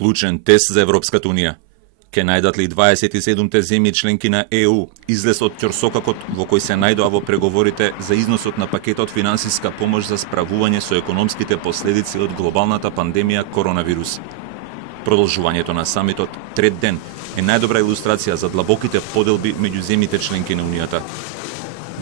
Клучен тест за Европската Унија. Ке најдат ли 27-те земји членки на ЕУ излез од ќорсокакот во кој се најдоа во преговорите за износот на пакетот финансиска помош за справување со економските последици од глобалната пандемија коронавирус. Продолжувањето на самитот трет ден е најдобра илустрација за длабоките поделби меѓу земјите членки на Унијата.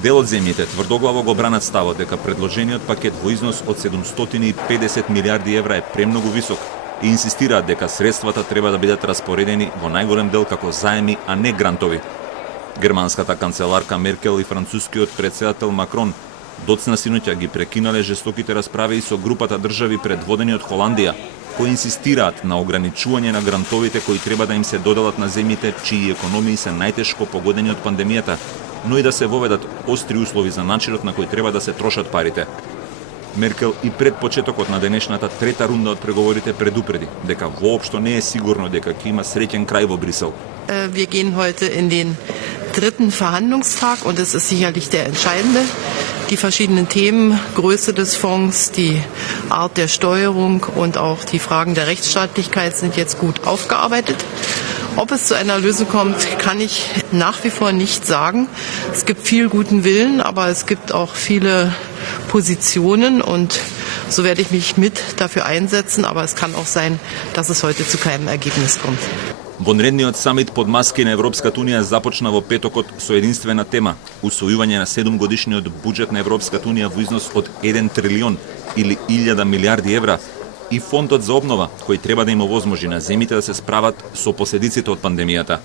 Дел од земјите тврдоглаво го бранат ставот дека предложениот пакет во износ од 750 милиарди евра е премногу висок и инсистираат дека средствата треба да бидат распоредени во најголем дел како заеми, а не грантови. Германската канцеларка Меркел и францускиот претседател Макрон доцна синоќа ги прекинале жестоките расправи со групата држави предводени од Холандија, кои инсистираат на ограничување на грантовите кои треба да им се доделат на земјите чии економии се најтешко погодени од пандемијата, но и да се воведат остри услови за начинот на кој треба да се трошат парите. Меркел и пред почетокот на денешната трета рунда од преговорите предупреди дека воопшто не е сигурно дека ќе има среќен крај во Брисел. Wir gehen heute in den dritten Verhandlungstag und es ist sicherlich der entscheidende. Die verschiedenen Themen, Größe des Fonds, die Art der Steuerung und auch die Fragen der Rechtsstaatlichkeit sind jetzt gut aufgearbeitet. Ob es zu einer Lösung kommt, kann ich nach wie vor nicht sagen. Es gibt viel guten Willen, aber es gibt auch viele Positionen und so werde ich mich mit dafür einsetzen, aber es kann auch sein, dass es heute zu keinem Ergebnis kommt. Вонредниот самит под маски на Европската Унија започна во петокот со единствена тема – усвојување на 7-годишниот буџет на Европската Унија во износ од 1 трилион или 1000 милиарди евра и фондот за обнова, кој треба да им овозможи на земјите да се справат со последиците од пандемијата.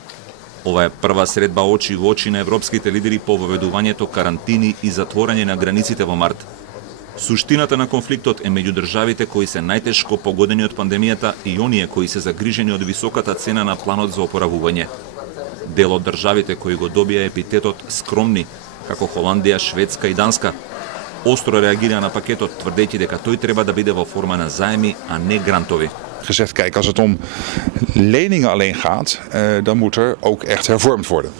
Ова е прва средба очи во очи на европските лидери по воведувањето карантини и затворање на границите во март. Суштината на конфликтот е меѓу државите кои се најтешко погодени од пандемијата и оние кои се загрижени од високата цена на планот за опоравување. Дел од државите кои го добија епитетот скромни, како Холандија, Шведска и Данска, остро реагира на пакетот, тврдејќи дека тој треба да биде во форма на заеми, а не грантови. Gezegd, kijk, als het om leningen alleen gaat, dan moet er ook echt hervormd worden.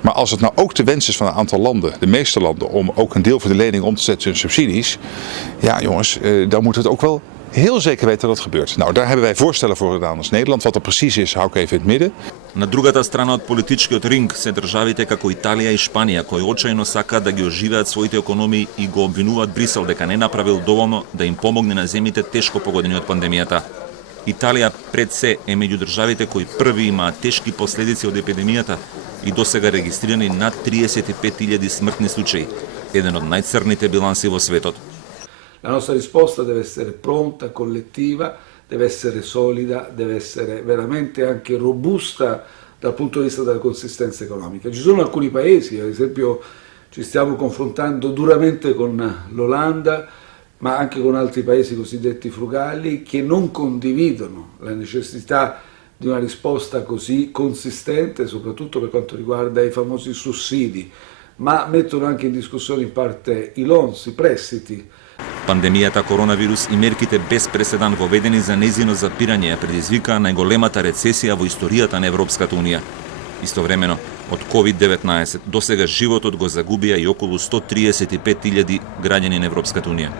Maar als het nou ook de wens is van een aantal landen, de meeste landen, om ook een deel van de lening om te zetten in subsidies, ja jongens, dan moet het ook wel heel zeker weten dat dat gebeurt. Nou, daar hebben wij voorstellen voor gedaan als Nederland. Wat dat precies is, hou ik even in het midden. На другата страна од политичкиот ринг се државите како Италија и Шпанија, кои очајно сакаат да ги оживеат своите економии и го обвинуваат Брисел дека не направил доволно да им помогне на земјите тешко погодени од пандемијата. Италија пред се е меѓу државите кои први имаат тешки последици од епидемијата и досега регистрирани над 35.000 смртни случаи, еден од најцрните биланси во светот. La nostra risposta deve essere pronta, collettiva, deve essere solida, deve essere veramente anche robusta dal punto di vista della consistenza economica. Ci sono alcuni paesi, ad esempio ci stiamo confrontando duramente con l'Olanda, ma anche con altri paesi cosiddetti frugali, che non condividono la necessità di una risposta così consistente, soprattutto per quanto riguarda i famosi sussidi, ma mettono anche in discussione in parte i loans, i prestiti. Пандемијата коронавирус и мерките без преседан воведени за нејзино запирање ја предизвикаа најголемата рецесија во историјата на Европската Унија. Истовремено, од COVID-19 досега животот го загубија и околу 135.000 граѓани на Европската Унија.